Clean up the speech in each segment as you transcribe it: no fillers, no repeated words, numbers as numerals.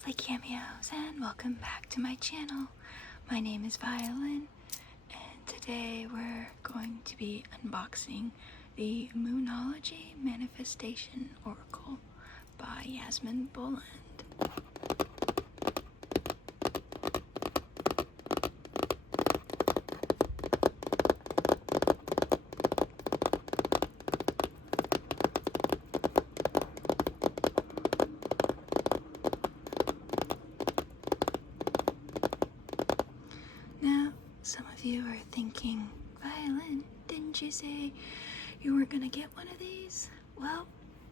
lovely cameos, and welcome back to my channel. My name is Violin, and today we're going to be unboxing the Moonology Manifestation Oracle by Yasmin Boland. Some of you are thinking, Violin, didn't you say you weren't gonna get one of these? Well,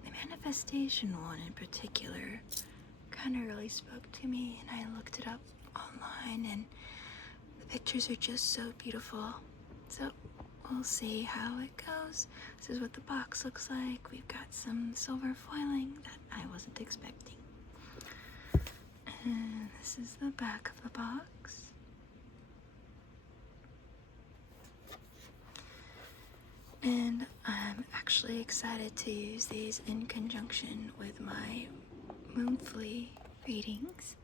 the manifestation one in particular kind of really spoke to me, and I looked it up online, and the pictures are just so beautiful. So we'll see how it goes. This is what the box looks like. We've got some silver foiling that I wasn't expecting. And this is the back of the box. And I'm actually excited to use these in conjunction with my monthly readings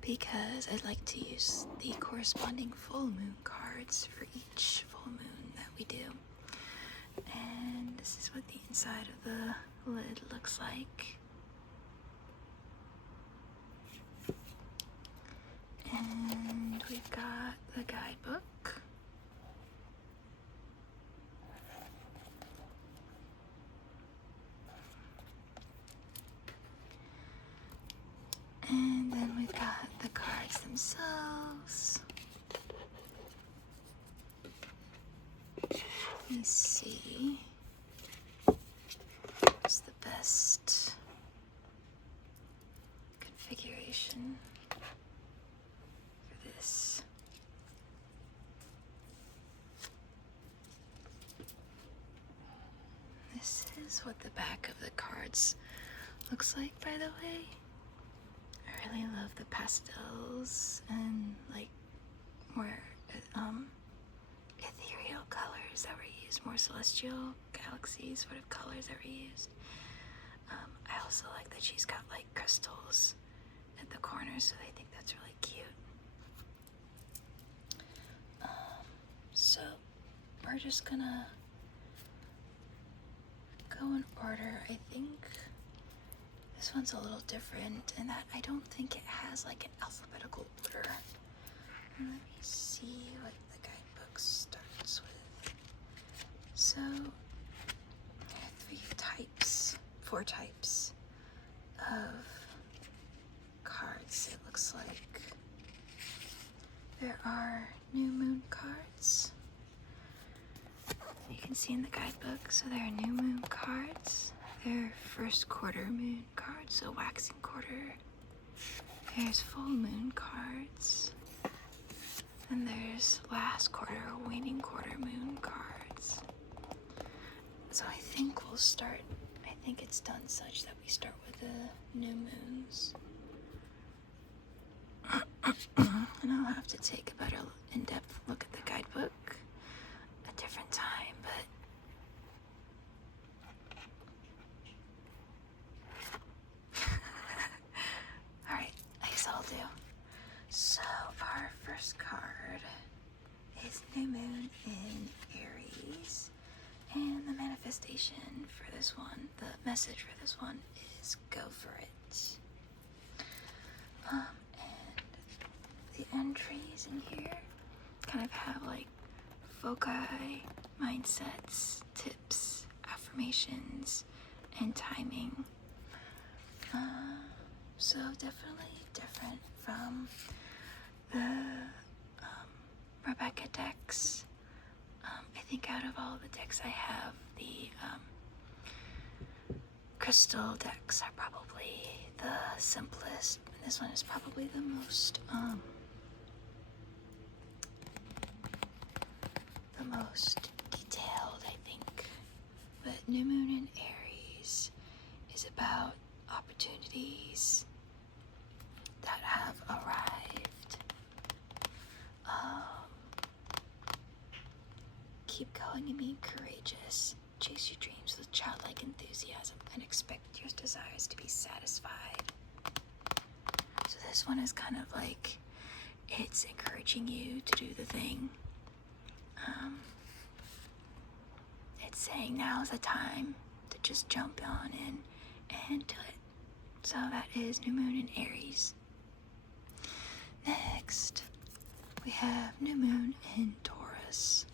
because I'd like to use the corresponding full moon cards for each full moon that we do. And this is what the inside of the lid looks like. And we've got the guidebook. And then we've got the cards themselves. Let me see what's the best configuration for this. This is what the back of the cards looks like, by the way. I really love the pastels and like more ethereal colors that were used, more celestial galaxy sort of colors that were used. I also like that she's got like crystals at the corners, so I think that's really cute. So we're just gonna go in order. I think this one's a little different in that I don't think it has like an alphabetical order. Let me see what the guidebook starts with. So, there are four types of cards, it looks like. There are new moon cards. You can see in the guidebook, so there are new moon cards. There are first quarter moon cards, so waxing quarter. There's full moon cards. And there's last quarter or waning quarter moon cards. So I think it's done such that we start with the new moons. And I'll have to take a better in-depth look at the guidebook a different time, but alright, I guess I'll do. So our first card is New Moon in Aries, and the manifestation for this one, the message for this one is go for it. And the entries in here kind of have like foci, mindsets, tips, affirmations, and timing. So definitely different from the Rebecca decks. I think out of all the decks I have, the crystal decks are probably the simplest. And this one is probably the most detailed, I think. But New Moon in Aries is about opportunities that have arrived. Keep going and be courageous. Chase your dreams with childlike enthusiasm and expect your desires to be satisfied. So this one is kind of like it's encouraging you to do the thing. It's saying now's the time to just jump on in and do it. So that is new moon in Aries. Next, we have new moon in Taurus.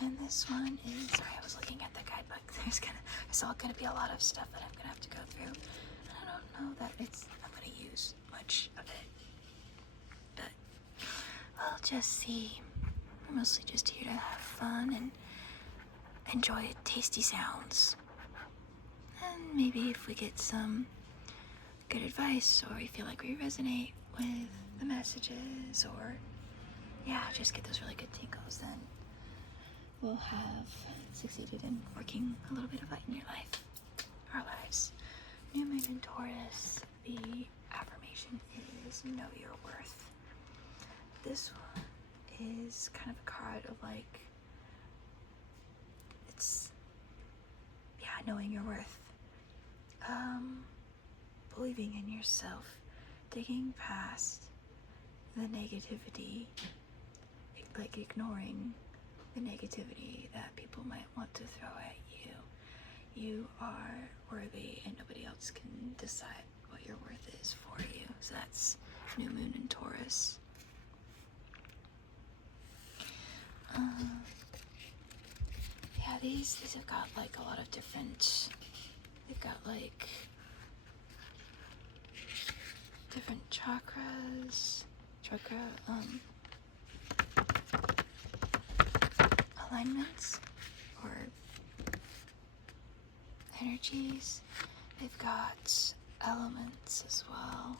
And this one is, sorry, I was looking at the guidebook. There's all gonna be a lot of stuff that I'm gonna have to go through. And I don't know that I'm gonna use much of it. But we'll just see. We're mostly just here to have fun and enjoy tasty sounds. And maybe if we get some good advice or we feel like we resonate with the messages or just get those really good tingles, then we'll have succeeded in working a little bit of light in your life, our lives. New moon in Taurus, the affirmation is know your worth. This one is kind of a card of like, it's, knowing your worth. Believing in yourself, digging past the negativity, like ignoring the negativity that people might want to throw at you. You are worthy and nobody else can decide what your worth is for you. So that's new moon in Taurus. These have got like a lot of different, they've got like different alignments or energies. They've got elements as well.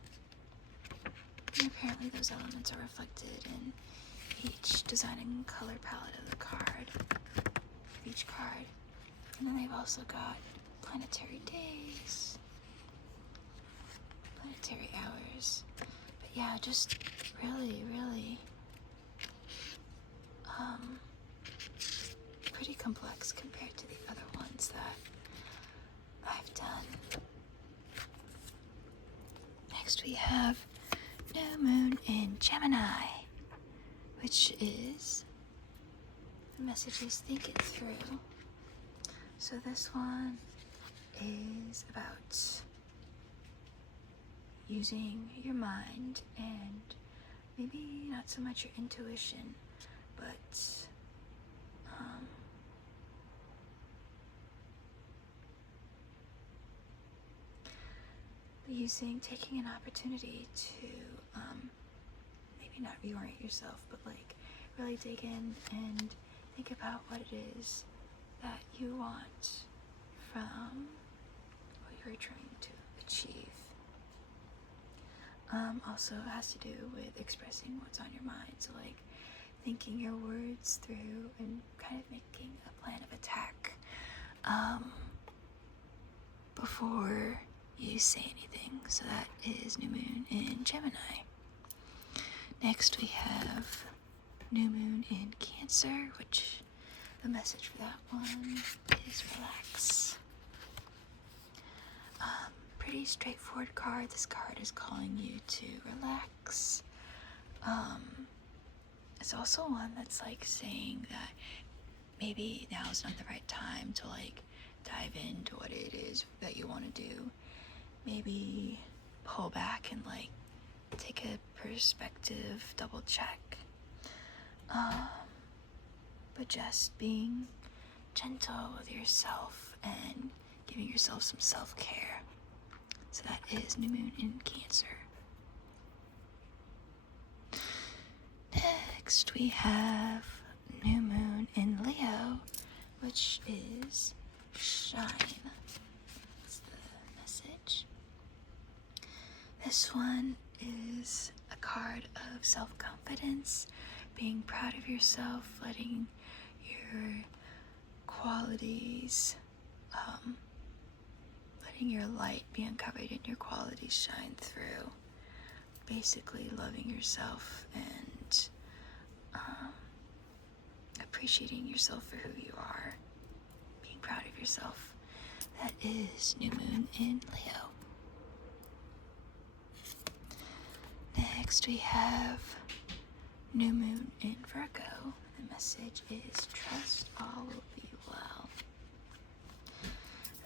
And apparently those elements are reflected in each design and color palette of the card, of each card. And then they've also got planetary days, planetary hours. But just really, really pretty complex compared to the other ones that I've done. Next we have new moon in Gemini, which is the messages think it through. So this one is about using your mind and maybe not so much your intuition, but taking an opportunity to maybe not reorient yourself, but like really dig in and think about what it is that you want from what you're trying to achieve. Also has to do with expressing what's on your mind. So like thinking your words through and kind of making a plan of attack before you say anything. So that is new moon in Gemini. Next we have new moon in Cancer, which the message for that one is relax. Pretty straightforward card. This card is calling you to relax. It's also one that's like saying that maybe now is not the right time to like dive into what it is that you want to do. Maybe pull back and like take a perspective, double check. But just being gentle with yourself and giving yourself some self-care. So that is new moon in Cancer. Next we have new moon in Leo, which is shine. That's the message. This one is a card of self-confidence, being proud of yourself, letting your qualities, letting your light be uncovered and your qualities shine through. Basically loving yourself and appreciating yourself for who you are, being proud of yourself. That is new moon in Leo. Next we have new moon in Virgo. The message is trust all will be well.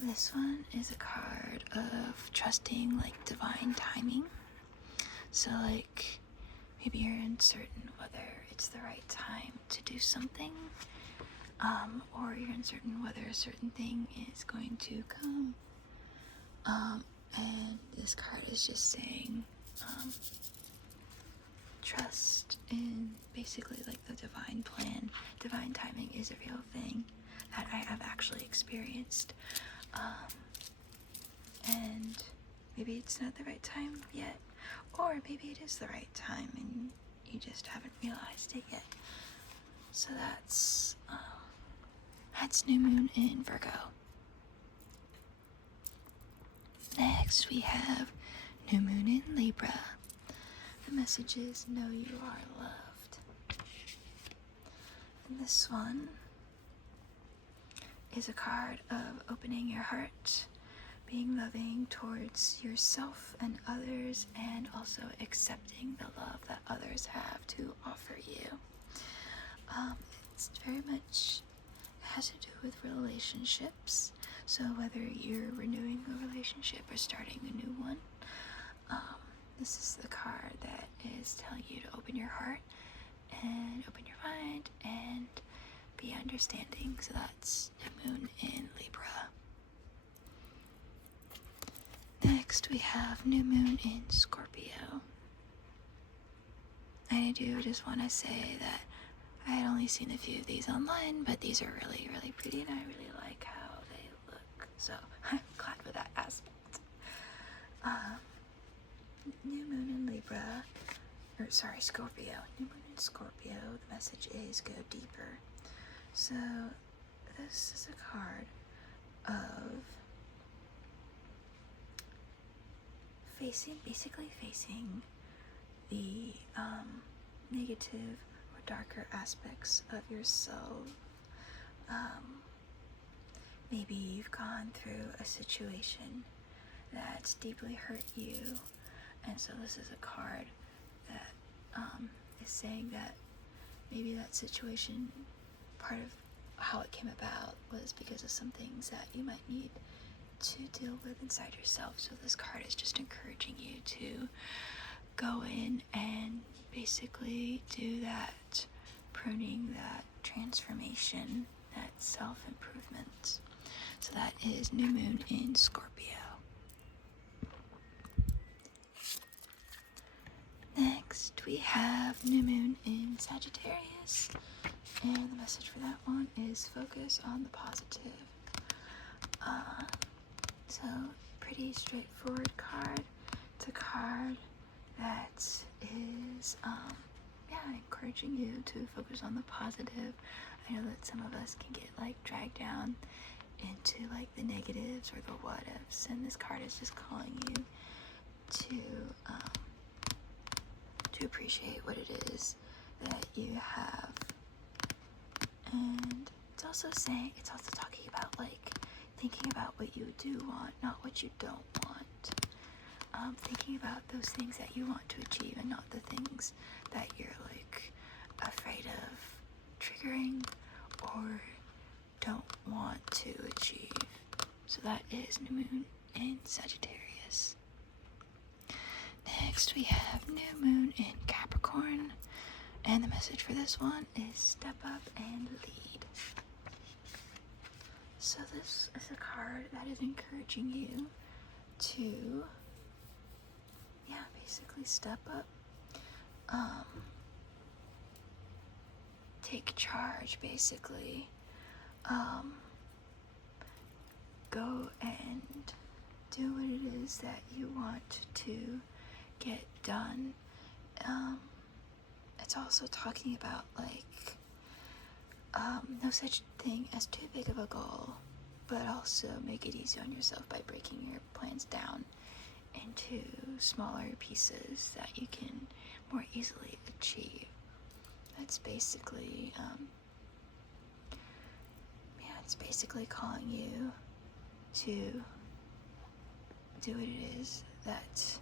This one is a card of trusting like divine timing. So like maybe you're uncertain whether it's the right time to do something, or you're uncertain whether a certain thing is going to come. And this card is just saying, trust in basically like the divine plan. Divine timing is a real thing that I have actually experienced. And maybe it's not the right time yet, or maybe it is the right time and you just haven't realized it yet. So that's new moon in Virgo. Next we have new moon in Libra. The message is know you are loved. And this one is a card of opening your heart, being loving towards yourself and others, and also accepting the love that others have to offer you. It's very much has to do with relationships. So whether you're renewing a relationship or starting a new one, this is the card that is telling you to open your heart and open your mind and be understanding. So that's the moon in Libra. Next we have new moon in Scorpio. I do just want to say that I had only seen a few of these online, but these are really, really pretty and I really like how they look. So I'm glad for that aspect. New moon in Libra, Scorpio. New moon in Scorpio, the message is go deeper. So this is a card of facing the negative or darker aspects of yourself. Maybe you've gone through a situation that's deeply hurt you, and so this is a card that is saying that maybe that situation, part of how it came about was because of some things that you might need to deal with inside yourself. So this card is just encouraging you to go in and basically do that pruning, that transformation, that self-improvement. So that is new moon in Scorpio. Next we have new moon in Sagittarius, and the message for that one is focus on the positive. So pretty straightforward card. It's a card that is encouraging you to focus on the positive. I know that some of us can get like dragged down into like the negatives or the what ifs, and this card is just calling you to appreciate what it is that you have. And it's also talking about like thinking about what you do want, not what you don't want. Thinking about those things that you want to achieve and not the things that you're like afraid of triggering or don't want to achieve. So that is new moon in Sagittarius. Next we have new moon in Capricorn, and the message for this one is step up and lead. So this is a card that is encouraging you to basically step up, take charge, basically, go and do what it is that you want to get done. It's also talking about like no such thing as too big of a goal, but also make it easy on yourself by breaking your plans down into smaller pieces that you can more easily achieve. That's basically It's basically calling you to do what it is that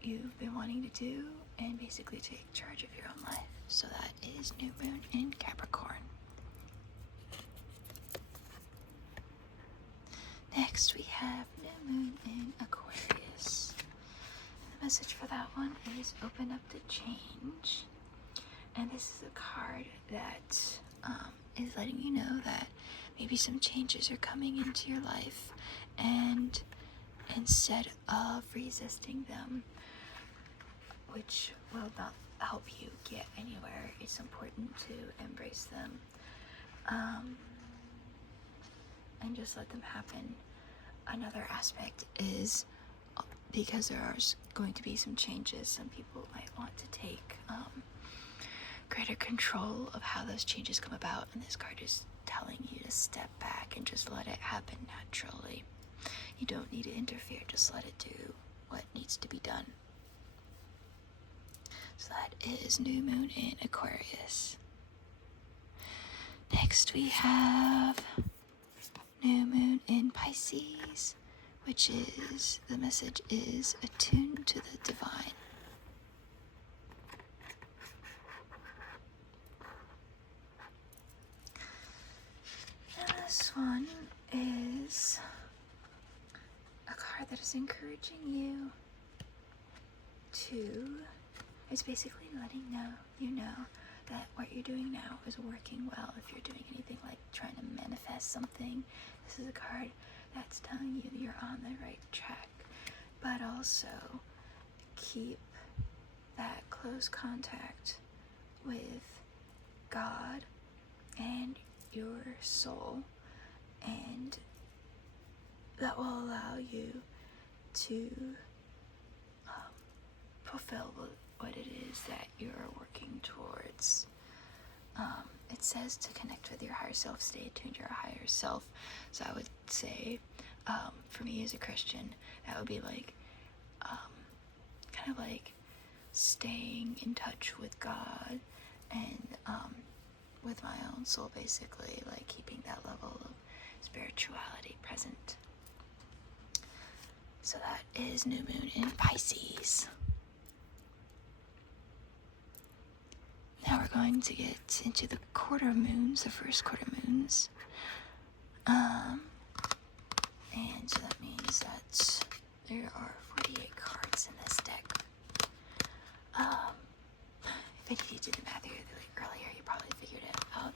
you've been wanting to do and basically take charge of your own life. So that is new moon in Capricorn. Next we have new moon in Aquarius. The message for that one is open up to change. And this is a card that is letting you know that maybe some changes are coming into your life, and instead of resisting them, which will not help you get anywhere, it's important to embrace them and just let them happen. Another aspect is because there are going to be some changes, some people might want to take greater control of how those changes come about, and this card is telling you to step back and just let it happen naturally. You don't need to interfere, just let it do what needs to be done. So that is new moon in Aquarius. Next we have new moon in Pisces, which is, the message is attuned to the divine. And this one is a card that is encouraging you to, it's basically letting you know that what you're doing now is working well. If you're doing anything like trying to manifest something, this is a card that's telling you that you're on the right track, but also keep that close contact with God and your soul, and that will allow you to fulfill what it is that you're working towards. It says to connect with your higher self, stay attuned to your higher self. So I would say, for me as a Christian, that would be like, kind of like staying in touch with God and with my own soul, basically, like keeping that level of spirituality present. So that is new moon in Pisces. Now we're going to get into the quarter moons, the first quarter moons. And so that means that there are 48 cards in this deck. If you did the math here earlier, you probably figured it out.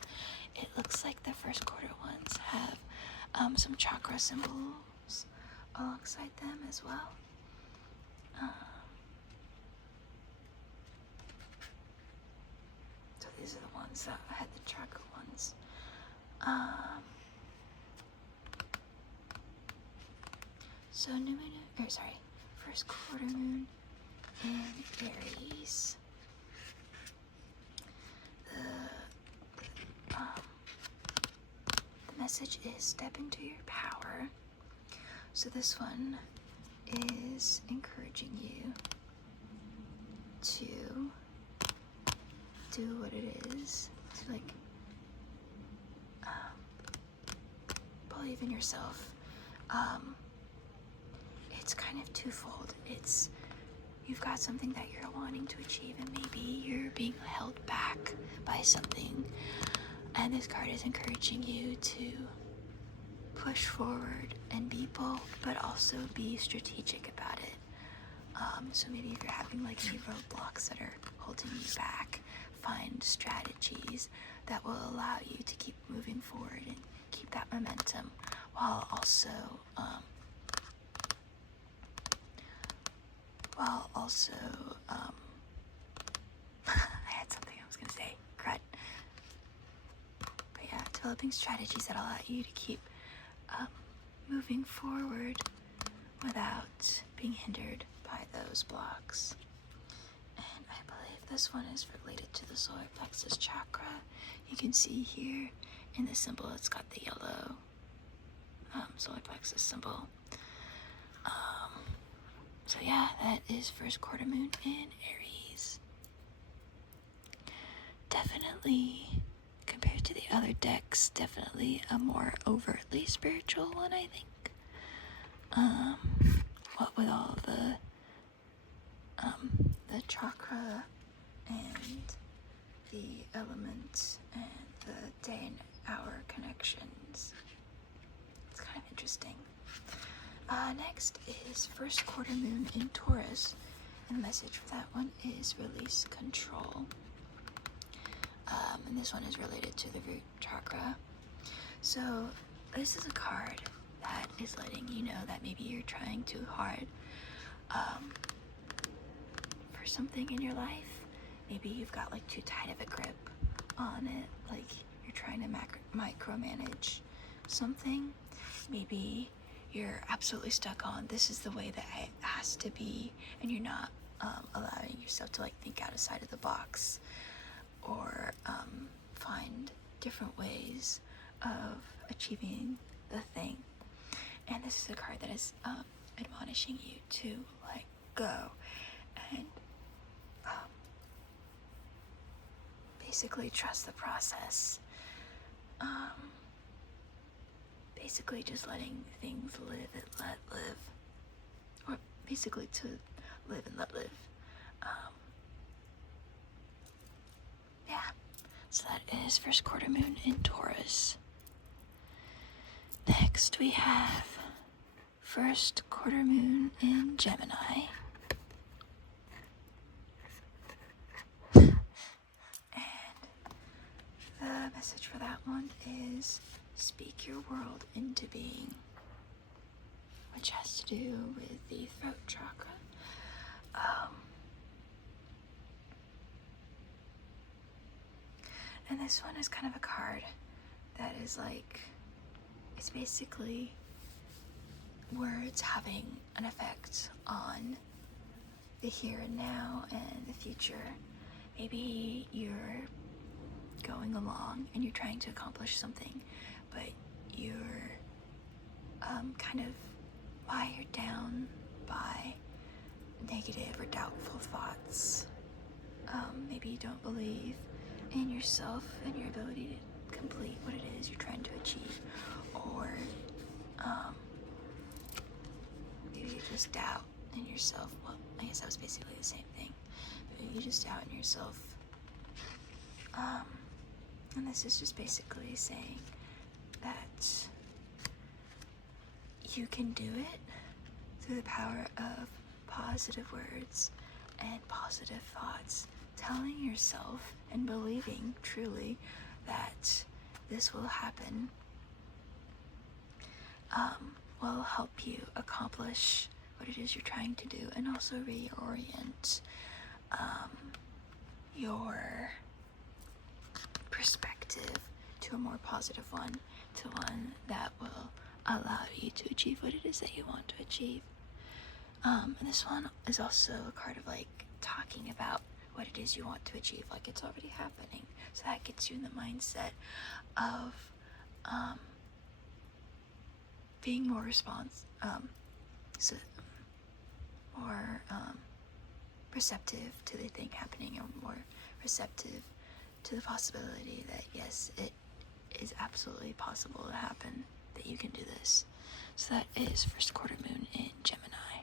It looks like the first quarter ones have some chakra symbols alongside them as well. So these are the ones that had the chakra ones. So new moon, first quarter moon in Aries. The message is step into your power. So this one is encouraging you to do what it is, to like believe in yourself. It's kind of twofold. It's, you've got something that you're wanting to achieve, and maybe you're being held back by something, and this card is encouraging you to push forward and be bold, but also be strategic about it. So maybe if you're having like any roadblocks that are holding you back, find strategies that will allow you to keep moving forward and keep that momentum, while also I had something I was gonna say, crud. But yeah, developing strategies that allow you to keep moving forward without being hindered by those blocks. And I believe this one is related to the solar plexus chakra. You can see here in the symbol, it's got the yellow solar plexus symbol. So yeah, that is first quarter moon in Aries. Definitely, compared to the other decks, definitely a more overtly spiritual one, I think. What with all the chakra and the elements and the day and hour connections. It's kind of interesting. Next is first quarter moon in Taurus, and the message for that one is release control. And this one is related to the root chakra. So this is a card that is letting you know that maybe you're trying too hard for something in your life. Maybe you've got like too tight of a grip on it, like you're trying to micromanage something. Maybe you're absolutely stuck on this is the way that it has to be, and you're not allowing yourself to like think outside of the box or find different ways of achieving the thing. And this is a card that is admonishing you to let go and basically trust the process. Basically just letting things live and let live, or basically to live and let live. Yeah, so that is first quarter moon in Taurus. Next we have first quarter moon in Gemini. And the message for that one is speak your world into being, which has to do with the throat chakra. And this one is kind of a card that is like, it's basically words having an effect on the here and now and the future. Maybe you're going along and you're trying to accomplish something, but you're kind of wired down by negative or doubtful thoughts. Maybe you don't believe in yourself and your ability to complete what it is you're trying to achieve, or maybe you just doubt in yourself. Well, I guess that was basically the same thing. Maybe you just doubt in yourself. And this is just basically saying that you can do it through the power of positive words and positive thoughts, telling yourself and believing truly that this will happen will help you accomplish what it is you're trying to do, and also reorient your perspective to a more positive one, to one that will allow you to achieve what it is that you want to achieve. And this one is also a card of like talking about what it is you want to achieve, like it's already happening. So that gets you in the mindset of being more receptive to the thing happening, or more receptive to the possibility that yes, it is absolutely possible to happen, that you can do this. So that is first quarter moon in Gemini.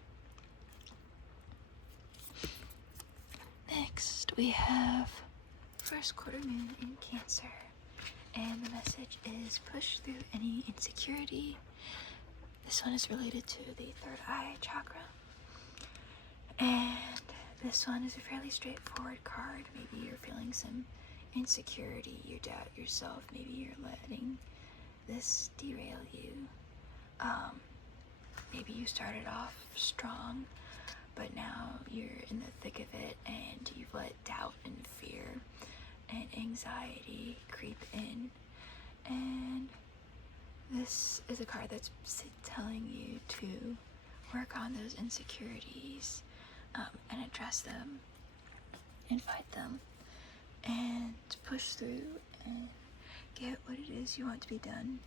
Next we have first quarter moon in Cancer, and the message is push through any insecurity. This one is related to the third eye chakra, and this one is a fairly straightforward card. Maybe you're feeling some insecurity, you doubt yourself, maybe you're letting this derail you. Maybe you started off strong, but now you're in the thick of it and you've let doubt and fear and anxiety creep in. And this is a card that's telling you to work on those insecurities and address them and fight them and push through and get what it is you want to be done,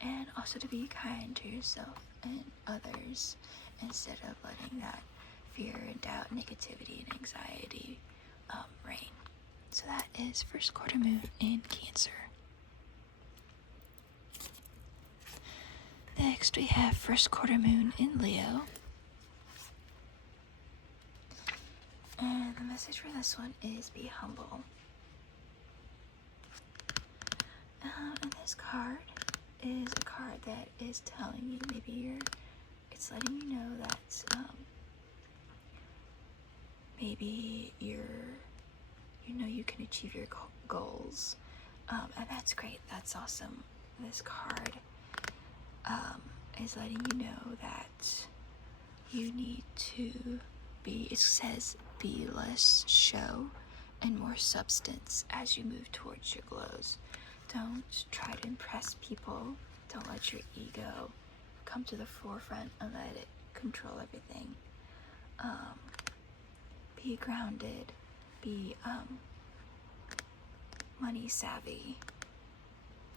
and also to be kind to yourself and others instead of letting that fear and doubt, negativity and anxiety reign. So that is first quarter moon in Cancer. Next, we have first quarter moon in Leo. And the message for this one is be humble. And this card is a card that is telling you, it's letting you know that maybe you can achieve your goals. And that's great, that's awesome. This card is letting you know that you need to it says be less show and more substance as you move towards your goals. Don't try to impress people. Don't let your ego come to the forefront and let it control everything. Be grounded. Be money savvy.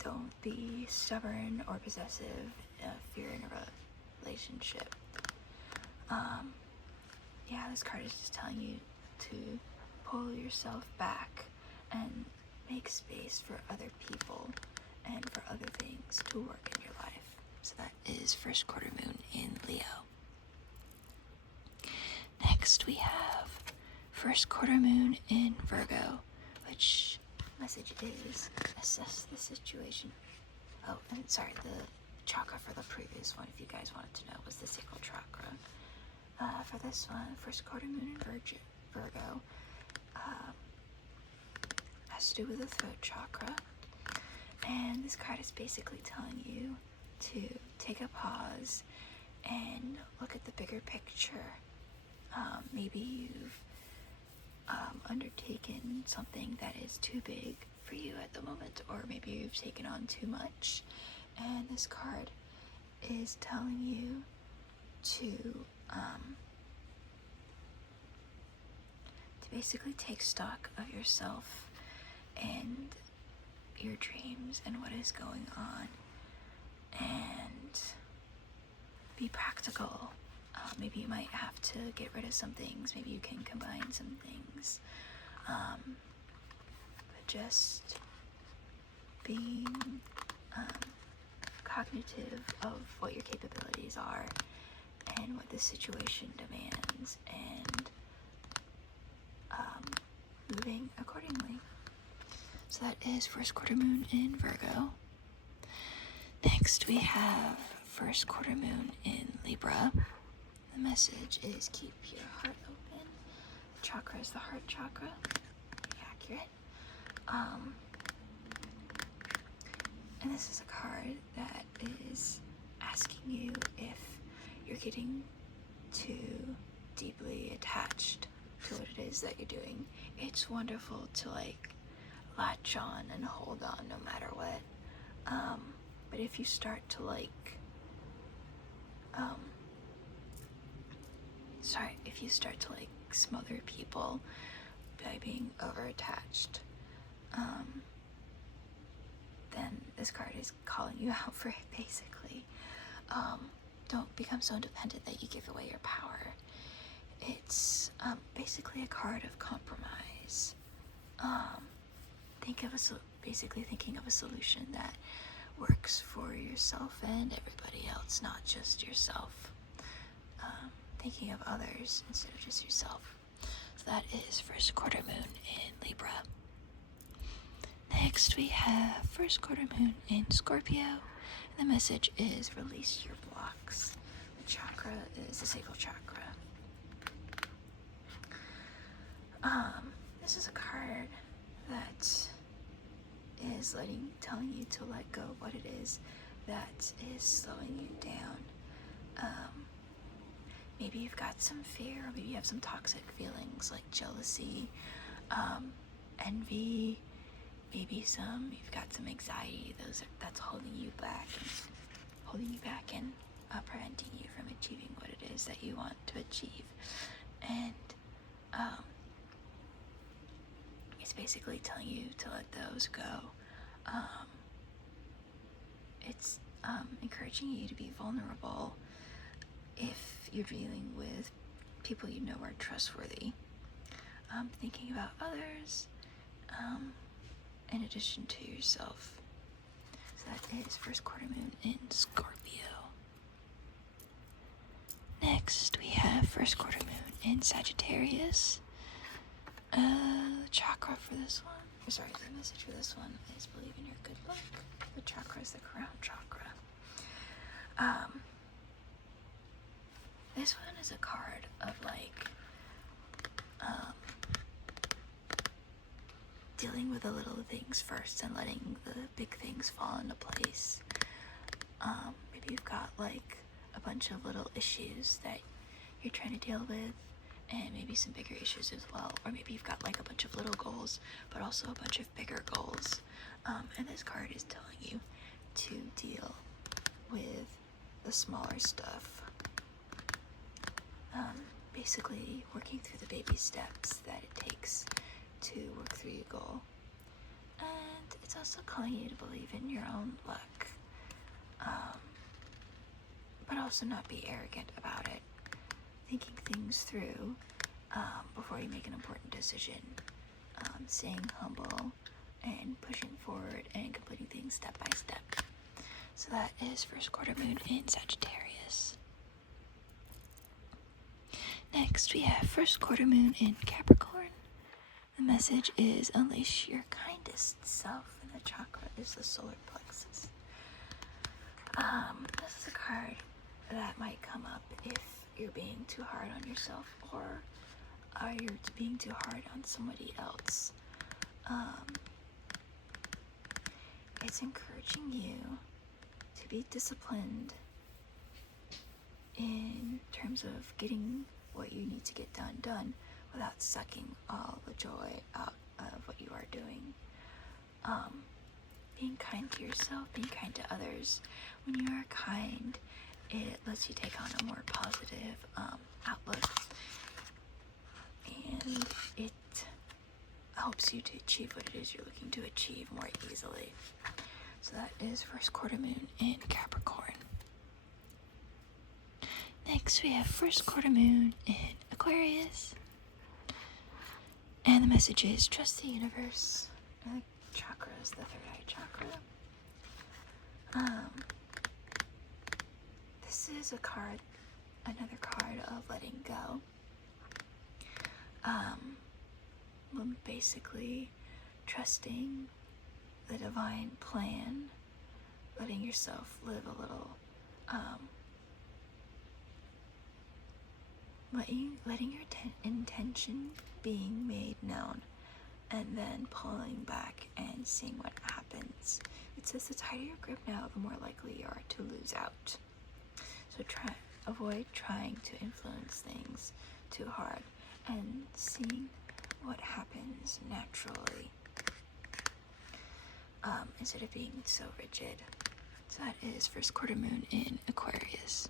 Don't be stubborn or possessive if you're in a relationship. This card is just telling you to pull yourself back and make space for other people and for other things to work in your life. So that is first quarter moon in Leo. Next we have first quarter moon in Virgo, which message is assess the situation. Oh, and sorry, the chakra for the previous one, if you guys wanted to know, was the sacral chakra. For this one, first quarter moon in Virgo, has to do with the throat chakra. And this card is basically telling you to take a pause and look at the bigger picture. Maybe you've undertaken something that is too big for you at the moment, or maybe you've taken on too much. And this card is telling you to basically take stock of yourself and your dreams and what is going on, and be practical. Maybe you might have to get rid of some things. Maybe you can combine some things. But just being cognitive of what your capabilities are and what the situation demands, and moving accordingly. So that is first quarter moon in Virgo. Next we have first quarter moon in Libra. The message is keep your heart open. The chakra is the heart chakra. Pretty accurate. And this is a card that is asking you if you're getting too deeply attached to what it is that you're doing. It's wonderful to latch on and hold on no matter what. But if you start to smother people by being over attached, then this card is calling you out for it, basically. Don't become so independent that you give away your power. It's basically a card of compromise. Basically thinking of a solution that works for yourself and everybody else, not just yourself. Thinking of others instead of just yourself. So that is first quarter moon in Libra. Next we have first quarter moon in Scorpio. The message is release your blocks. The chakra is the sacral chakra. This is a card that is telling you to let go of what it is that is slowing you down. Maybe you've got some fear, or maybe you have some toxic feelings like jealousy, envy, maybe you've got some anxiety. That's holding you back and preventing you from achieving what it is that you want to achieve. And it's basically telling you to let those go. It's encouraging you to be vulnerable if you're dealing with people you know are trustworthy. Thinking about others in addition to yourself. So that is first quarter moon in Scorpio. Next, we have first quarter moon in Sagittarius. Chakra for this one. The message for this one is believe in your good luck. The chakra is the crown chakra. This one is a card of like dealing with the little things first and letting the big things fall into place. Maybe you've got like a bunch of little issues that you're trying to deal with, and maybe some bigger issues as well. Or maybe you've got like a bunch of little goals, but also a bunch of bigger goals. And this card is telling you to deal with the smaller stuff. Basically working through the baby steps that it takes to work through your goal. And it's also calling you to believe in your own luck. But also not be arrogant about it. Thinking things through before you make an important decision. Staying humble and pushing forward and completing things step by step. So that is first quarter moon in Sagittarius. Next, we have first quarter moon in Capricorn. The message is unleash your kindest self, and the chakra is the solar plexus. This is a card that might come up if you're being too hard on yourself, or you're being too hard on somebody else. It's encouraging you to be disciplined in terms of getting what you need to get done without sucking all the joy out of what you are doing. Being kind to yourself, being kind to others. When you are kind, it lets you take on a more positive outlook, and it helps you to achieve what it is you're looking to achieve more easily. So that is first quarter moon in Capricorn. Next, we have first quarter moon in Aquarius. And the message is trust the universe. And the chakra is the third eye chakra. This is another card of letting go. Basically trusting the divine plan, letting yourself live a little, letting your intention being made known, and then pulling back and seeing what happens. It says the tighter your grip now, the more likely you are to lose out. So avoid trying to influence things too hard and seeing what happens naturally, instead of being so rigid. So that is first quarter moon in Aquarius.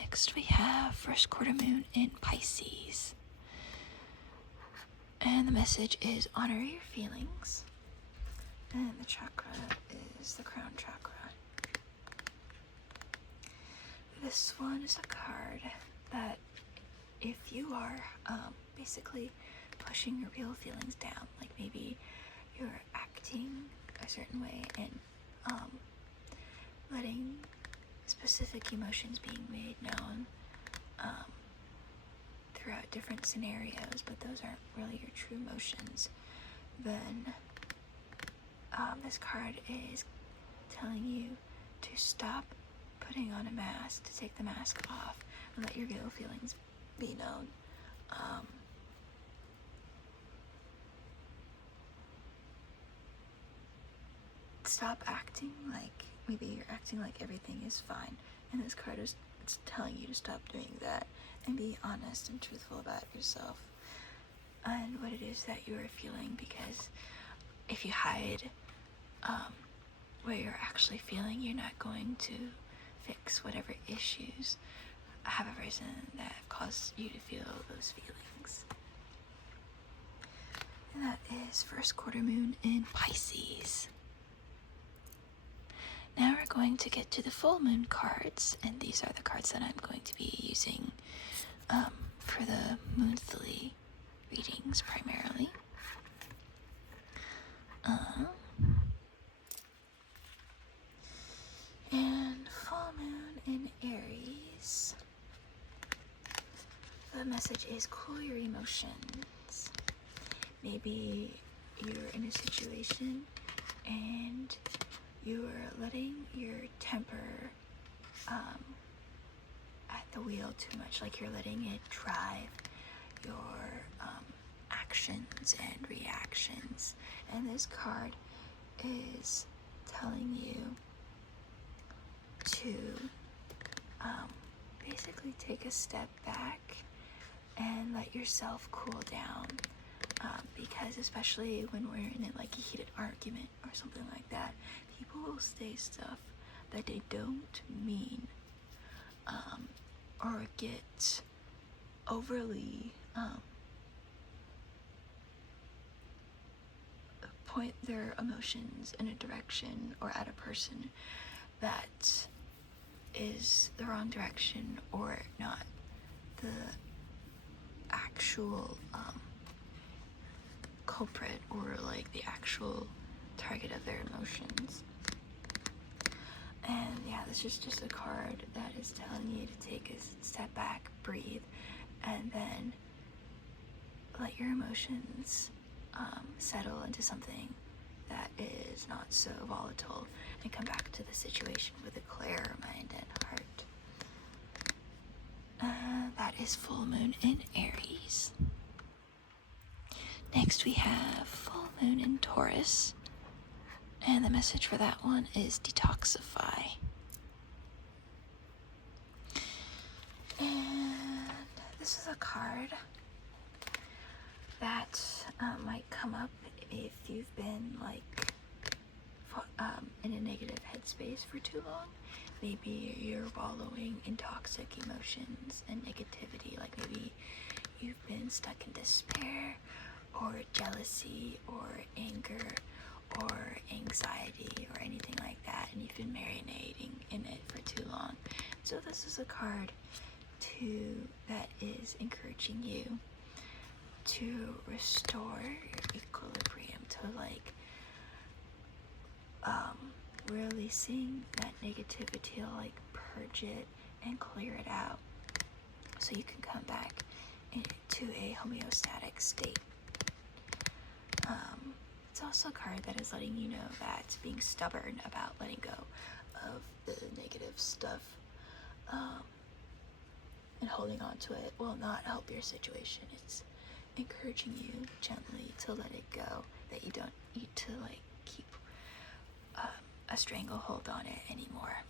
Next, we have first quarter moon in Pisces. And the message is honor your feelings. And the chakra is the crown chakra. This one is a card that if you are basically pushing your real feelings down, like maybe you're acting a certain way and letting specific emotions being made known throughout different scenarios, but those aren't really your true emotions, then this card is telling you to stop putting on a mask, to take the mask off and let your real feelings be known. Stop acting like, maybe you're acting like everything is fine, and this card is telling you to stop doing that and be honest and truthful about yourself and what it is that you are feeling, because if you hide what you're actually feeling, you're not going to fix whatever issues have arisen that have caused you to feel those feelings. And that is first quarter moon in Pisces. Now we're going to get to the full moon cards, and these are the cards that I'm going to be using for the monthly readings primarily. And full moon in Aries. message is cool your emotions. Maybe you're in a situation and you're letting your temper at the wheel too much, like you're letting it drive your actions and reactions. And this card is telling you to basically take a step back and let yourself cool down, because especially when we're in like a heated argument or something like that, people will say stuff that they don't mean, or get overly point their emotions in a direction or at a person that is the wrong direction or not the actual culprit or like the actual target of their emotions. And yeah, this is just a card that is telling you to take a step back, breathe, and then let your emotions settle into something that is not so volatile, and come back to the situation with a clear mind and heart. That is full moon in Aries. Next we have full moon in Taurus, and the message for that one is detoxify. And this is a card that might come up if you've been like in a negative headspace for too long. Maybe you're wallowing in toxic emotions and negativity, like maybe you've been stuck in despair or jealousy or anger or anxiety or anything like that, and you've been marinating in it for too long. So this is a card that is encouraging you to restore your equilibrium, to like releasing that negativity, to like purge it and clear it out so you can come back into a homeostatic state. It's also a card that is letting you know that being stubborn about letting go of the negative stuff and holding on to it will not help your situation. It's encouraging you gently to let it go, that you don't need to like keep a stranglehold on it anymore.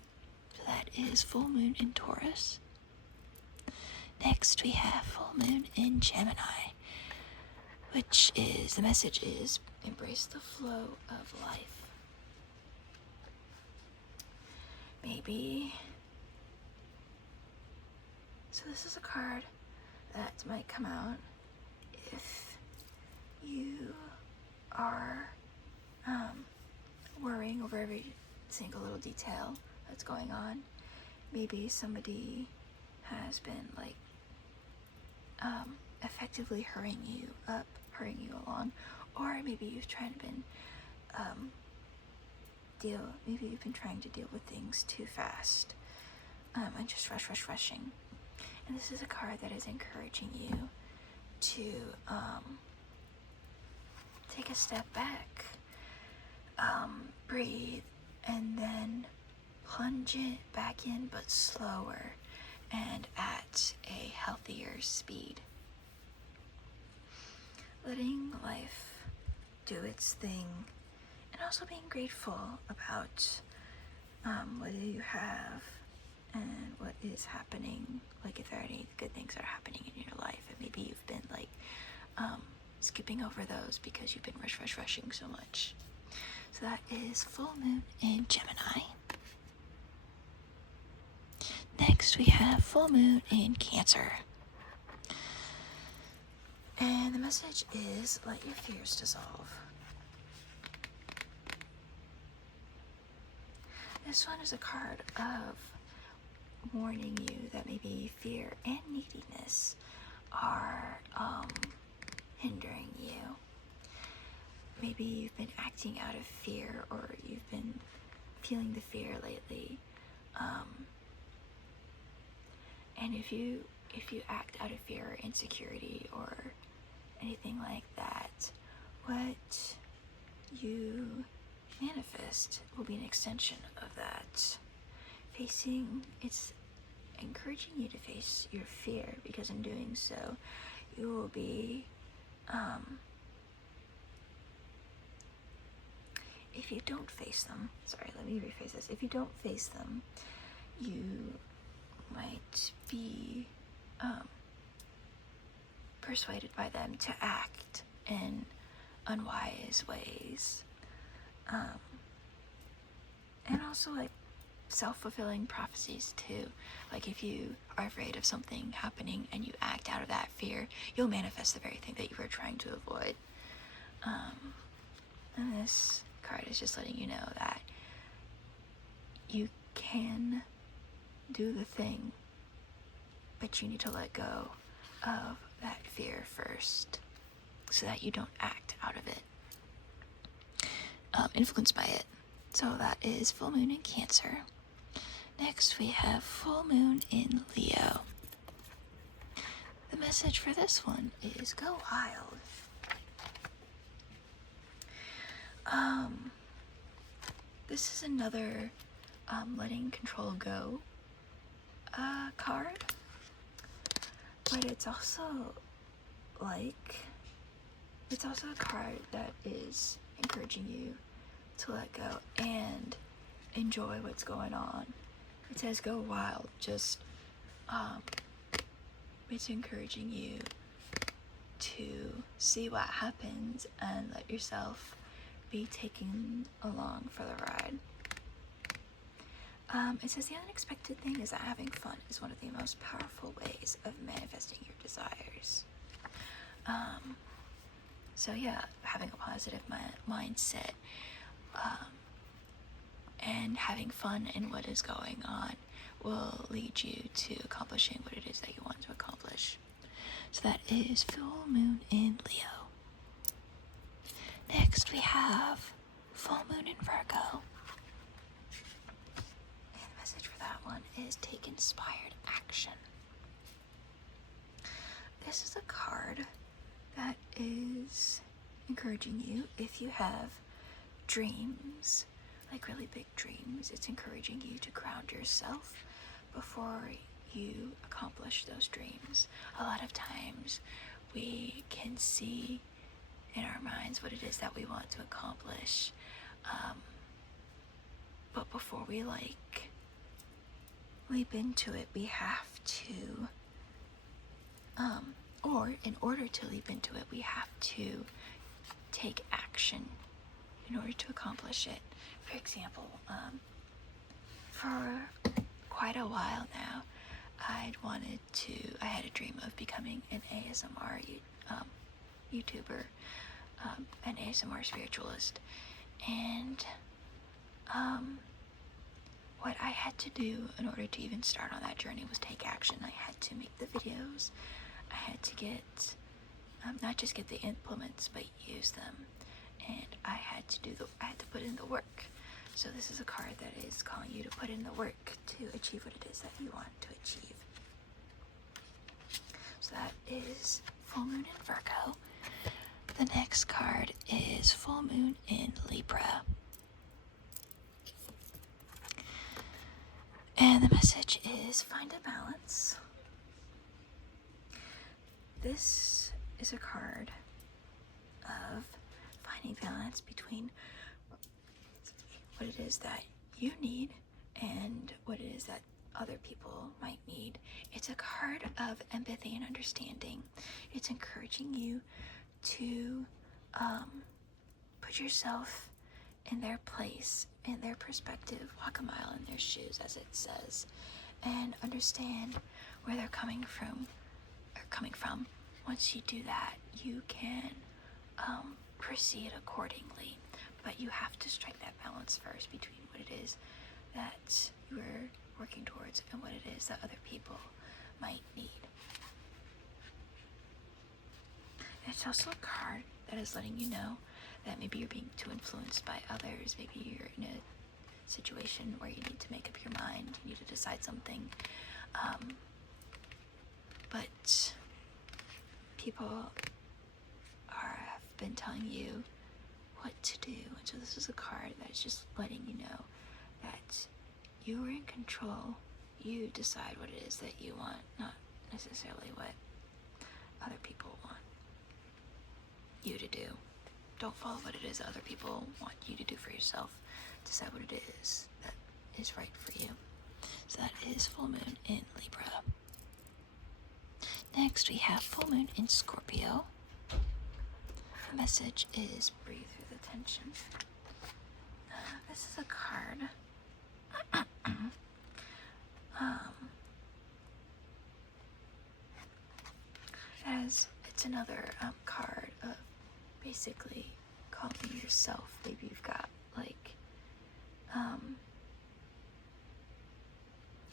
So that is full moon in Taurus. Next we have full moon in Gemini, which is, the message is embrace the flow of life. Maybe, so this is a card that might come out if you are worrying over every single little detail that's going on. Maybe somebody has been like effectively hurrying you along, or maybe you've been trying to deal with things too fast, and just rushing. And this is a card that is encouraging you to take a step back, breathe, and then plunge it back in, but slower and at a healthier speed. Letting life do its thing, and also being grateful about what you have and what is happening. Like if there are any good things that are happening in your life, and maybe you've been like skipping over those because you've been rushing so much. So that is full moon in Gemini. Next we have full moon in Cancer. And the message is let your fears dissolve. This one is a card of warning you that maybe fear and neediness are hindering you. Maybe you've been acting out of fear, or you've been feeling the fear lately. And if you if you act out of fear or insecurity or anything like that, what you manifest will be an extension of that. It's encouraging you to face your fear, because in doing so, you will be, if you don't face them, let me rephrase this. If you don't face them, you might be persuaded by them to act in unwise ways. And also, like, self-fulfilling prophecies too. Like, if you are afraid of something happening and you act out of that fear, you'll manifest the very thing that you were trying to avoid. And this card is just letting you know that you can do the thing, but you need to let go of that fear first so that you don't act out of it, influenced by it. So that is full moon in Cancer. Next we have full moon in Leo. The message for this one is go wild. This is another letting control go card, but it's also a card that is encouraging you to let go and enjoy what's going on. It says go wild, just it's encouraging you to see what happens and let yourself be taken along for the ride. It says the unexpected thing is that having fun is one of the most powerful ways of manifesting your desires. So yeah, having a positive mindset and having fun in what is going on will lead you to accomplishing what it is that you want to accomplish. So that is full moon in Leo. Next we have full moon in Virgo. And the message for that one is take inspired action. This is a card that is encouraging you, if you have dreams, like really big dreams, it's encouraging you to ground yourself before you accomplish those dreams. A lot of times we can see in our minds what it is that we want to accomplish, but before we leap into it, we have to, or in order to leap into it, we have to take action in order to accomplish it. For example, for quite a while now, I had a dream of becoming an ASMR YouTuber, an ASMR spiritualist, and what I had to do in order to even start on that journey was take action. I had to make the videos, I had to get, not just get the implements, but use them, and I had to put in the work. So this is a card that is calling you to put in the work to achieve what it is that you want to achieve. So that is full moon in Virgo. The next card is full moon in Libra. And the message is find a balance. This is a card of finding balance between what it is that you need and what it is that other people might need. It's a card of empathy and understanding. It's encouraging you to put yourself in their place, in their perspective, walk a mile in their shoes, as it says, and understand where they're coming from. Once you do that, you can proceed accordingly, but you have to strike that balance first between what it is that you're working towards and what it is that other people might need. It's also a card that is letting you know that maybe you're being too influenced by others. Maybe you're in a situation where you need to make up your mind, you need to decide something, but people have been telling you what to do. And so this is a card that's just letting you know that you are in control. You decide what it is that you want, not necessarily what other people want you to do. Don't follow what it is other people want you to do for yourself. Decide what it is that is right for you. So that is full moon in Libra. Next we have full moon in Scorpio. The message is breathe through the tension. This is a card. It's another card of basically calming yourself. Maybe you've got like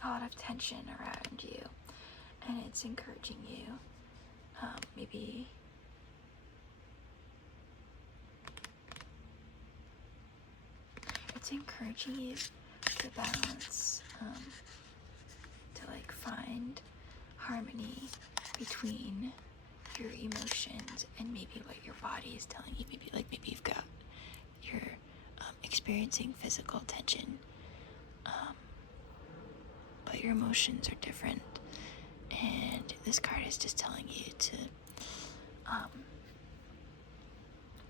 a lot of tension around you, and it's encouraging you. Maybe it's encouraging you to balance, to like find harmony between your emotions and maybe what your body is telling you. Maybe you've got, you're experiencing physical tension, but your emotions are different, and this card is just telling you to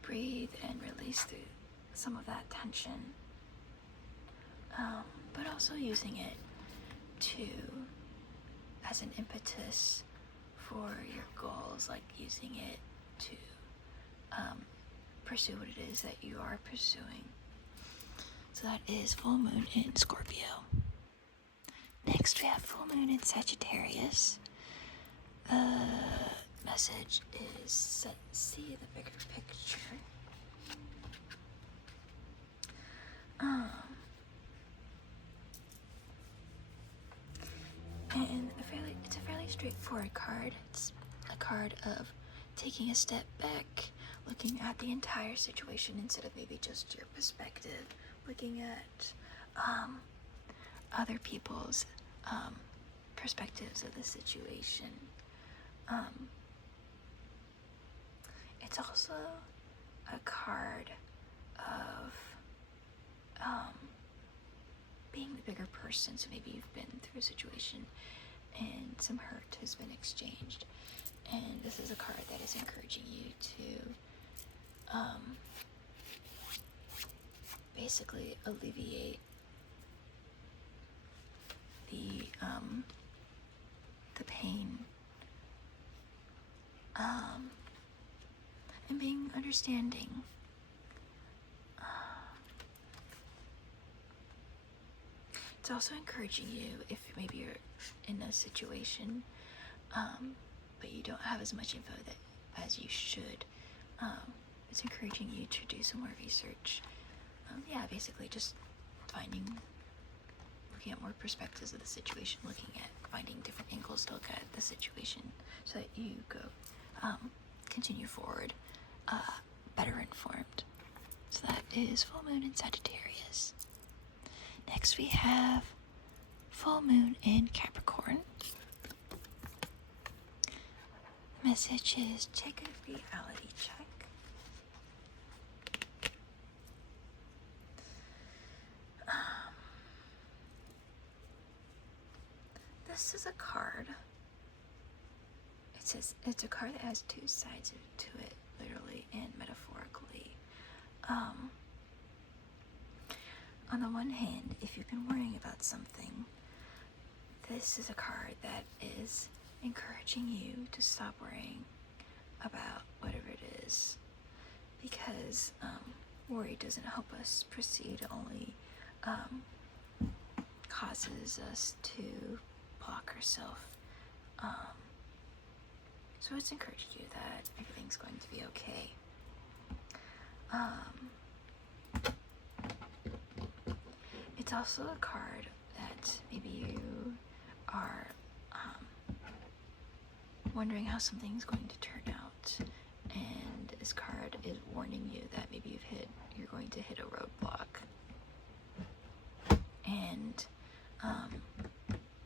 breathe and release through some of that tension, but also using it to as an impetus for your goals, like using it to pursue what it is that you are pursuing. So that is full moon in Scorpio. Next we have full moon in Sagittarius. The message is see the bigger picture. And it's a fairly straightforward card. It's a card of taking a step back, looking at the entire situation instead of maybe just your perspective, looking at other people's perspectives of the situation. It's also a card of being the bigger person. So maybe you've been through a situation and some hurt has been exchanged, and this is a card that is encouraging you to basically alleviate the pain, and being understanding. It's also encouraging you if maybe you're in a situation, but you don't have as much info as you should. It's encouraging you to do some more research. Basically just looking at more perspectives of the situation, looking at finding different angles to look at the situation, so that you go continue forward better informed. So that is full moon in Sagittarius. Next we have full moon in Capricorn. The message is take a reality check. This is a card. It's a card that has two sides to it, literally and metaphorically. On the one hand, if you've been worrying about something, this is a card that is encouraging you to stop worrying about whatever it is, because worry doesn't help us proceed, it only causes us to block ourselves. So it's encouraging you that everything's going to be okay. It's also a card that maybe you are wondering how something's going to turn out, and this card is warning you that maybe you're going to hit a roadblock, and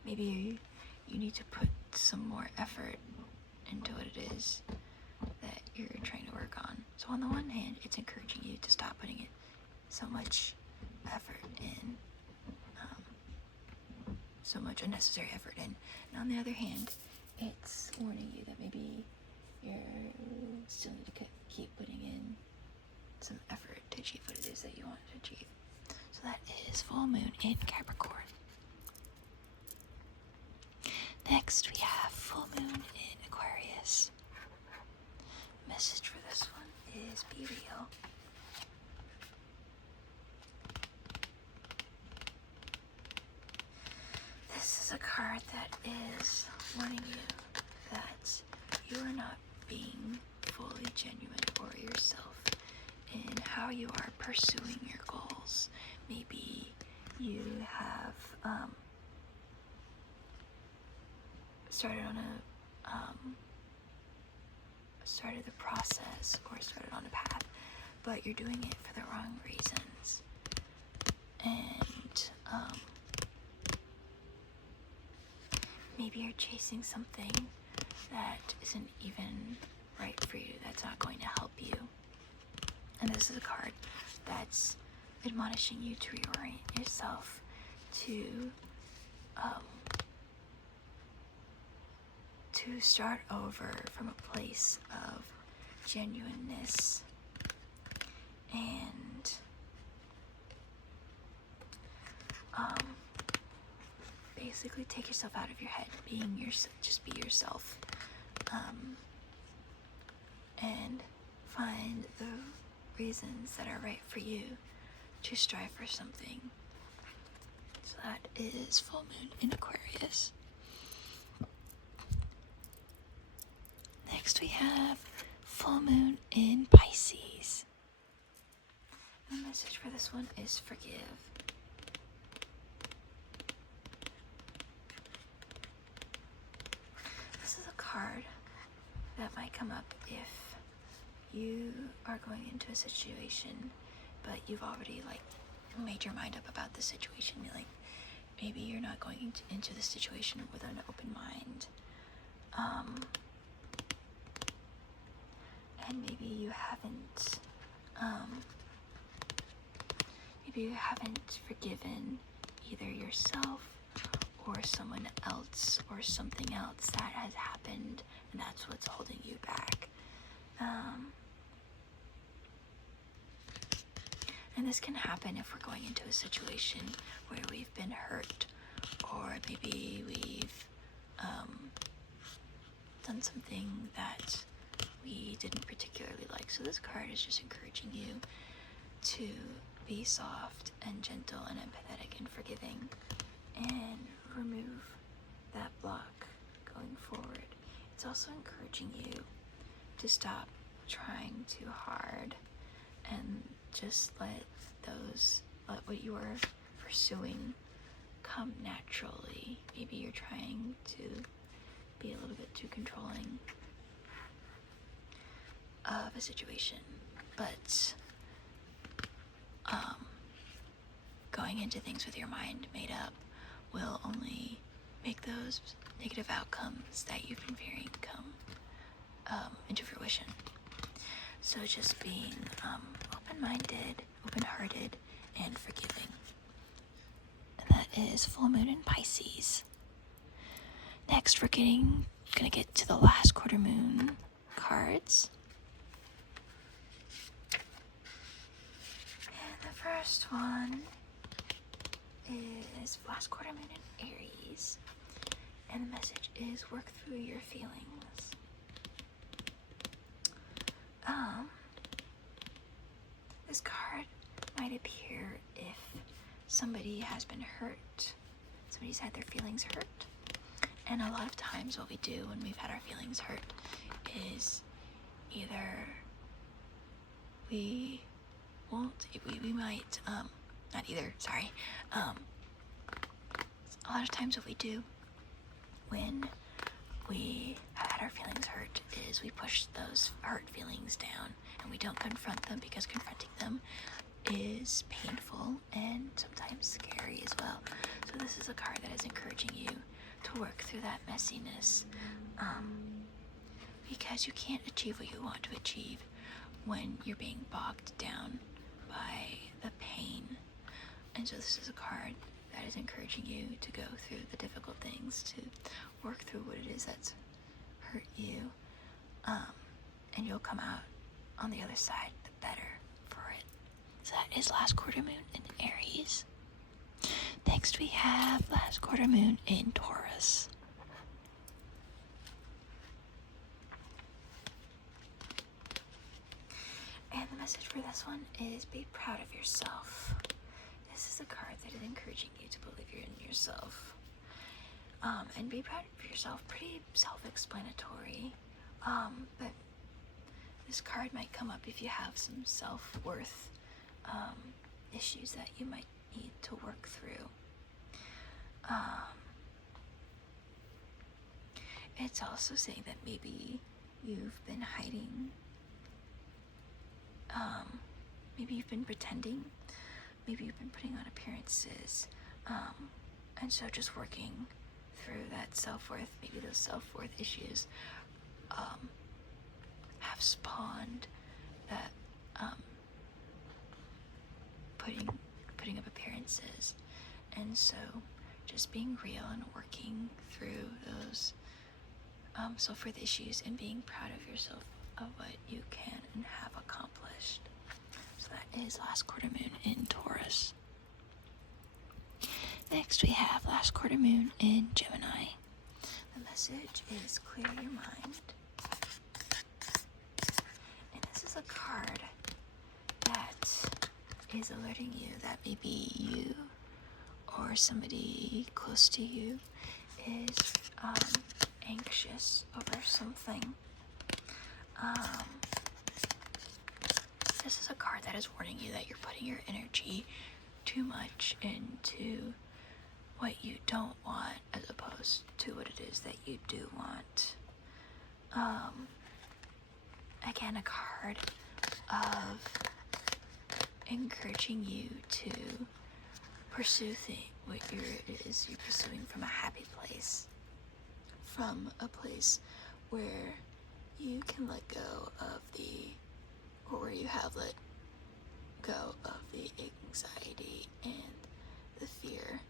maybe you need to put some more effort into what it is that you're trying to work on. So on the one hand, it's encouraging you to stop putting it so much effort in, so much unnecessary effort in. And on the other hand, it's warning you that maybe you still need to keep putting in some effort to achieve what it is that you want to achieve. So that is full moon in Capricorn. Next, we have full moon in Aquarius. Message for this one is be real. This is a card that is warning you that you are not being fully genuine or yourself in how you are pursuing your goals. Maybe you have started the process or started on a path, but you're doing it for the wrong reasons. And maybe you're chasing something that isn't even right for you, that's not going to help you. And this is a card that's admonishing you to reorient yourself to start over from a place of genuineness and basically take yourself out of your head, just be yourself, and find the reasons that are right for you to strive for something. So that is full moon in Aquarius. Next we have full moon in Pisces. The message for this one is forgive. This is a card that might come up if you are going into a situation, but you've already made your mind up about the situation. Maybe you're not going into the situation with an open mind. And maybe you haven't forgiven either yourself or someone else or something else that has happened, and that's what's holding you back. And this can happen if we're going into a situation where we've been hurt, or maybe we've done something that we didn't particularly like. So this card is just encouraging you to be soft and gentle and empathetic and forgiving, and remove that block going forward. It's also encouraging you to stop trying too hard and just let what you are pursuing come naturally. Maybe you're trying to be a little bit too controlling of a situation, but going into things with your mind made up will only make those negative outcomes that you've been fearing come into fruition. So just being open-minded, open-hearted, and forgiving. And that is full moon in Pisces. Next, we're gonna get to the last quarter moon cards. And the first one is last quarter moon in Aries. And the message is work through your feelings. This card might appear if somebody has been hurt, somebody's had their feelings hurt. And a lot of times what we do when we've had our feelings hurt is either we might, a lot of times what we do when we have had our feelings hurt is we push those hurt feelings down and we don't confront them, because confronting them is painful and sometimes scary as well. So this is a card that is encouraging you to work through that messiness, because you can't achieve what you want to achieve when you're being bogged down by the pain. And so this is a card that is encouraging you to go through the difficult things, to work through what it is that's hurt you, and you'll come out on the other side the better for it. So that is last quarter moon in Aries. Next we have last quarter moon in Taurus. And the message for this one is be proud of yourself. This is a card that is encouraging you to believe you're in yourself. And be proud of yourself, pretty self-explanatory. But this card might come up if you have some self-worth issues that you might need to work through. It's also saying that maybe you've been hiding, maybe you've been pretending, maybe you've been putting on appearances, and so just working through that self-worth, maybe those self-worth issues have spawned that putting up appearances. And so just being real and working through those self-worth issues and being proud of yourself, of what you can and have accomplished. So that is last quarter moon in Taurus. Next we have last quarter moon in Gemini. The message is clear your mind. And this is a card that is alerting you that maybe you or somebody close to you is anxious over something. This is a card that is warning you that you're putting your energy too much into what you don't want as opposed to what it is that you do want. Again, a card of encouraging you to pursue what it is you're pursuing from a happy place, from a place where you can let go of or where you have let go of the anxiety and the fear.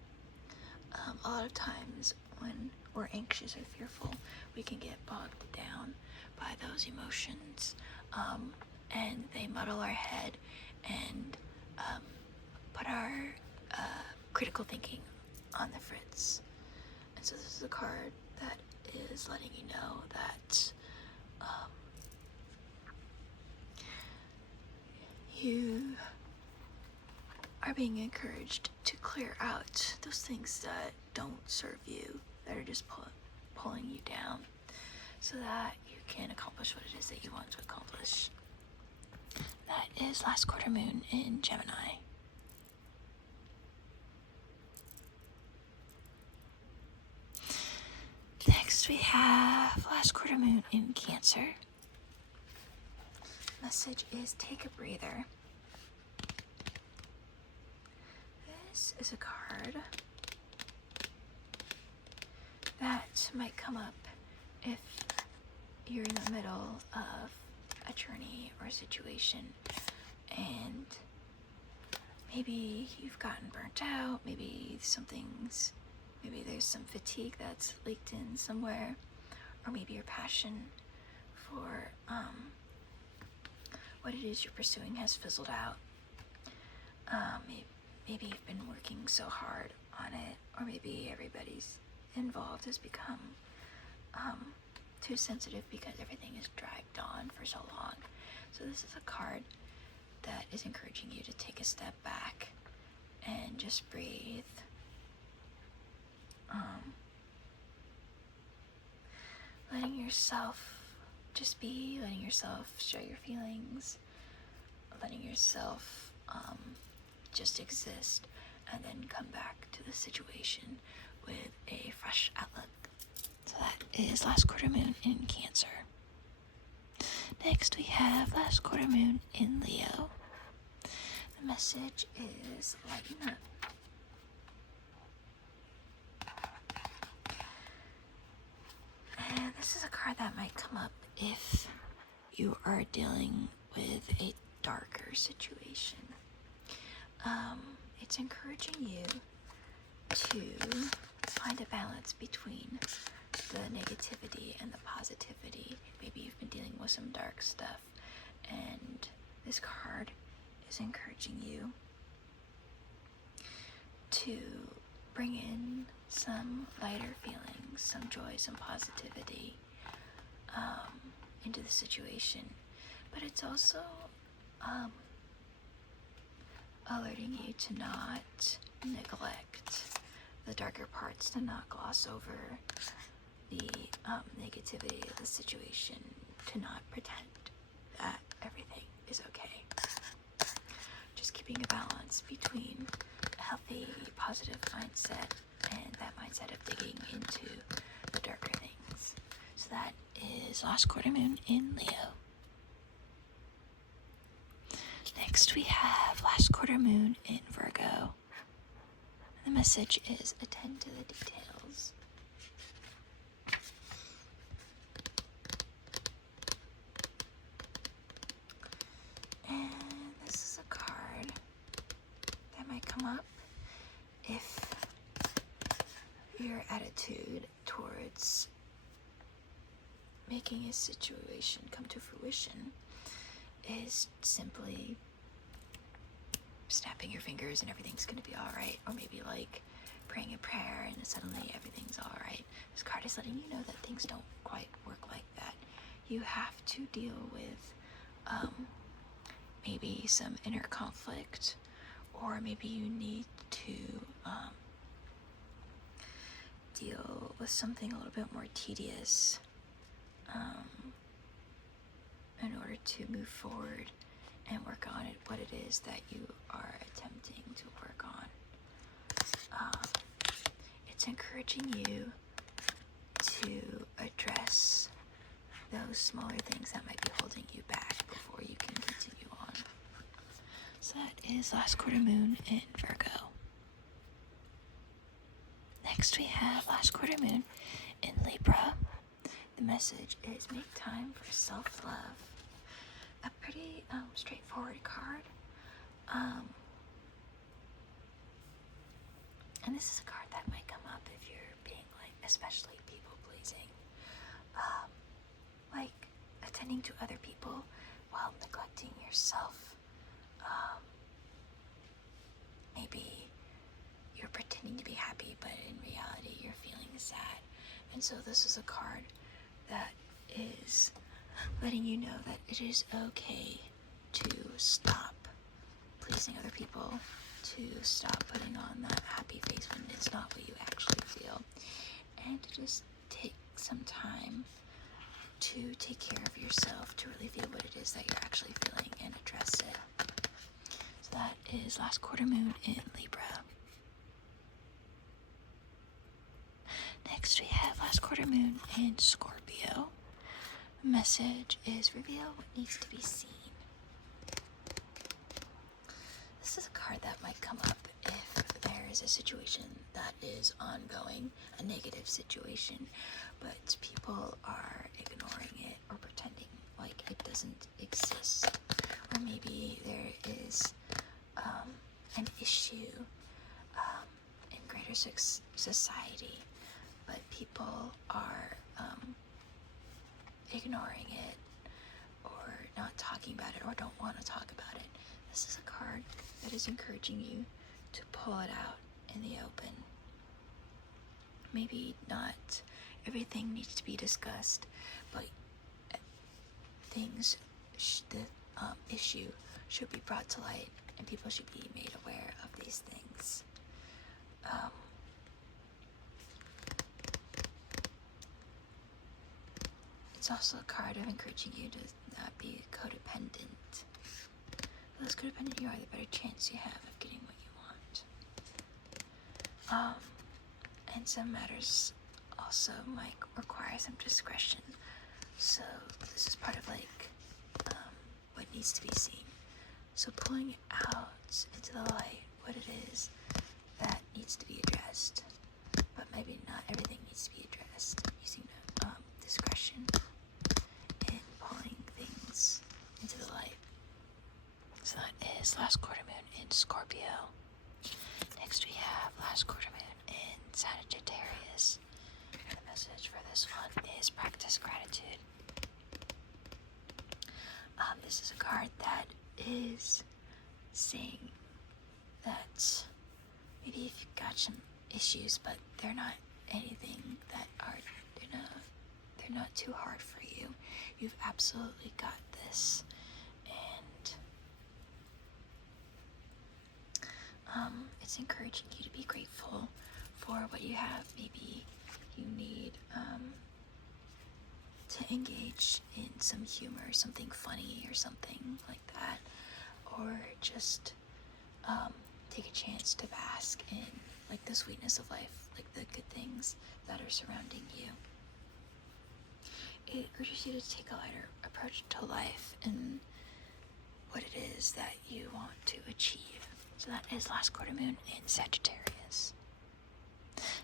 A lot of times when we're anxious or fearful, we can get bogged down by those emotions, and they muddle our head and put our critical thinking on the fritz. And so this is a card that is letting you know that you are being encouraged to clear out those things that don't serve you, that are just pulling you down, so that you can accomplish what it is that you want to accomplish. That is last quarter moon in Gemini. Next we have last quarter moon in Cancer. Message is take a breather. This is a card that might come up if you're in the middle of a journey or a situation and maybe you've gotten burnt out, maybe there's some fatigue that's leaked in somewhere, or maybe your passion for what it is you're pursuing has fizzled out. Maybe you've been working so hard on it, or maybe everybody's involved has become too sensitive because everything is dragged on for so long. So this is a card that is encouraging you to take a step back and just breathe. Letting yourself just be, letting yourself show your feelings, letting yourself just exist, and then come back to the situation with a fresh outlook. So that is last quarter moon in Cancer. Next we have last quarter moon in Leo. The message is lighten up. card that might come up if you are dealing with a darker situation. It's encouraging you to find a balance between the negativity and the positivity. Maybe you've been dealing with some dark stuff, and this card is encouraging you to bring in some lighter feelings, some joy, some positivity into the situation. But it's also alerting you to not neglect the darker parts, to not gloss over the negativity of the situation, to not pretend that everything is okay. Just keeping a balance between a healthy, positive mindset and that mindset of digging into the darker things. So that is last quarter moon in Leo. Next we have last quarter moon in Virgo. The message is attend to the details. And this is a card that might come up if your attitude towards making a situation come to fruition is simply snapping your fingers and everything's going to be all right, or maybe like praying a prayer and suddenly everything's all right. This card is letting you know that things don't quite work like that. You have to deal with maybe some inner conflict, or maybe you need to deal with something a little bit more tedious in order to move forward and work on it, what it is that you are attempting to work on. It's encouraging you to address those smaller things that might be holding you back before you can continue on. So that is last quarter moon in Virgo. Next we have last quarter moon in Libra. The message is make time for self-love. A pretty straightforward card. And this is a card that might come up if you're being like especially people pleasing. Like attending to other people while neglecting yourself. Maybe you're pretending to be happy, but in reality you're feeling sad. And so this is a card that is letting you know that it is okay to stop pleasing other people, to stop putting on that happy face when it's not what you actually feel, and to just take some time to take care of yourself, to really feel what it is that you're actually feeling and address it. So that is last quarter moon in Libra. Next we have last quarter moon in Scorpio. The message is reveal what needs to be seen. This is a card that might come up if there is a situation that is ongoing, a negative situation, but people are ignoring it or pretending like it doesn't exist. Or maybe there is an issue in greater society, but people are ignoring it or not talking about it or don't want to talk about it. This is a card that is encouraging you to pull it out in the open. Maybe not everything needs to be discussed, but things, the issue should be brought to light and people should be made aware of these things. It's also a card of encouraging you to not be codependent. The less codependent you are, the better chance you have of getting what you want. And some matters also might require some discretion. So this is part of like what needs to be seen. So pulling out into the light what it is that needs to be addressed, but maybe not everything needs to be addressed. Using discretion in pulling things into the light. So that is last quarter moon in Scorpio. Next we have last quarter moon in Sagittarius. The message for this one is practice gratitude. This is a card that is saying that maybe if you've got some issues, but they're not anything that are, they're not too hard for you. You've absolutely got this. And it's encouraging you to be grateful for what you have. Maybe you need to engage in some humor, something funny or something like that, or just take a chance to bask in like the sweetness of life, like the good things that are surrounding you. It urges you to take a lighter approach to life and what it is that you want to achieve. So that is last quarter moon in Sagittarius.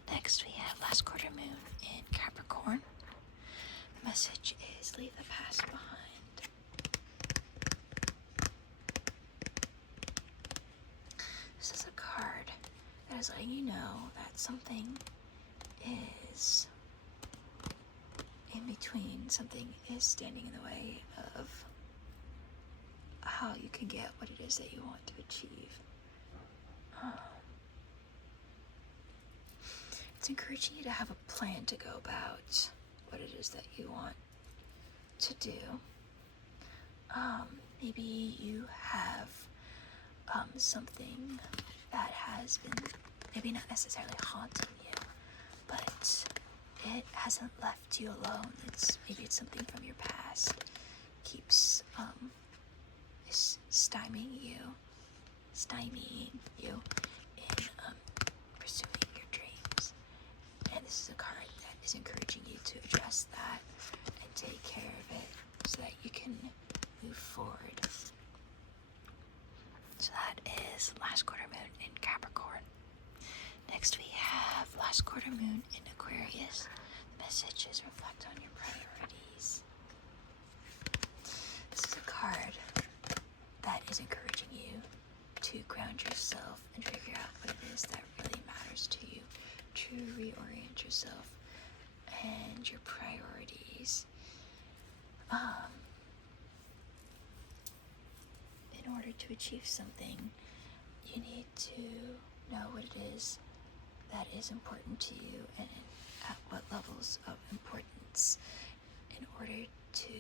Next we have last quarter moon in Capricorn. The message is leave the past behind. This is a card that is letting you know that something is in between, something is standing in the way of how you can get what it is that you want to achieve. It's encouraging you to have a plan to go about what it is that you want to do. Maybe you have something that has been maybe not necessarily haunting you, but it hasn't left you alone. Maybe it's something from your past keeps is stymieing you in pursuing your dreams. And this is a card that is encouraging you to address that and take care of it so that you can move forward. So that is last quarter moon in Capricorn. Next we have last quarter moon in Aquarius. The message is reflect on your priorities. This is a card that is encouraging you to ground yourself and figure out what it is that really matters to you, to reorient yourself and your priorities. In order to achieve something, you need to know what it is that is important to you and at what levels of importance in order to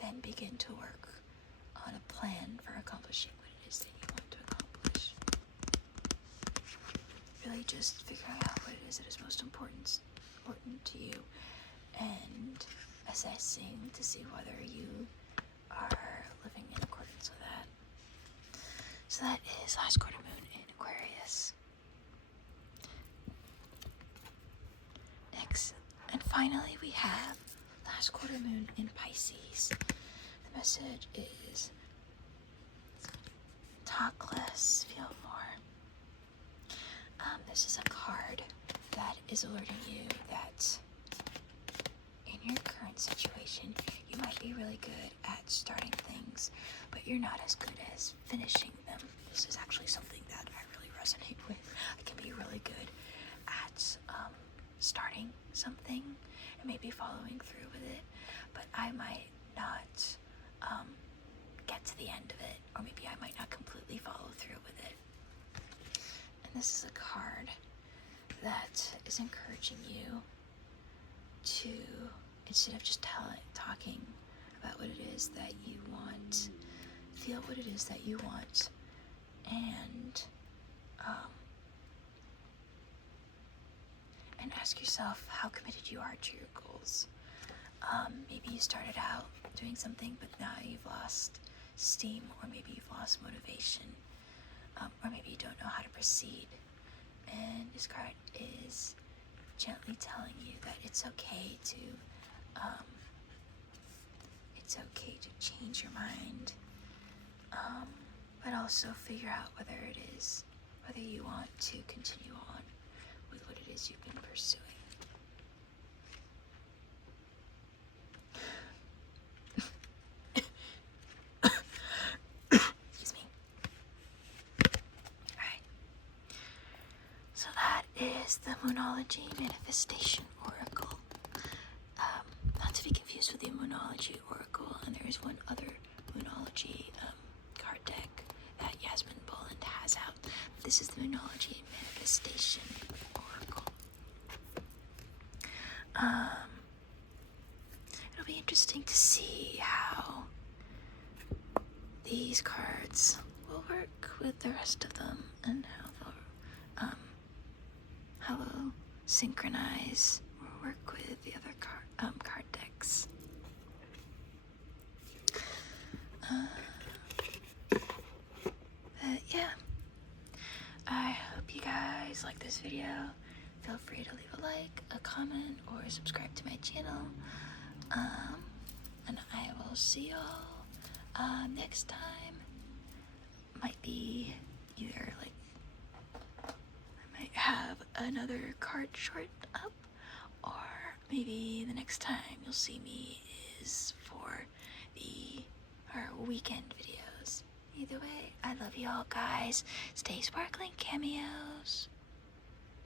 then begin to work on a plan for accomplishing what it is that you want to accomplish. Really just figuring out what it is that is most important to you and assessing to see whether you are living in accordance with that. So that is last quarter moon in Aquarius. Next, and finally we have last quarter moon in Pisces. The message is talk less, feel more. This is a card that is alerting you that in your current situation, you might be really good at starting things, but you're not as good as finishing them. This is actually something that I really resonate with. I can be really good at starting something and maybe following through with it, but I might not get to the end of it, or maybe I might not completely follow through with it. And this is a card that is encouraging you to, instead of just talking about what it is that you want, feel what it is that you want, and ask yourself how committed you are to your goals. Maybe you started out doing something, but now you've lost steam, or maybe you've lost motivation, or maybe you don't know how to proceed. And this card is gently telling you that it's okay to change your mind, but also figure out whether you want to continue on with what it is you've been pursuing. is the Moonology Manifestation Oracle. Not to be confused with the Moonology Oracle, and there is one other Moonology card deck that Yasmin Boland has out. This is the Moonology Manifestation Oracle. It'll be interesting to see how these cards will work with the rest of them and how they'll synchronize or work with the other card decks. But yeah, I hope you guys like this video. Feel free to leave a like, a comment, or subscribe to my channel. And I will see y'all next time. Might be either like I might have another card short up, or maybe the next time you'll see me is for our weekend videos. Either way, I love you all, guys. Stay sparkling, cameos.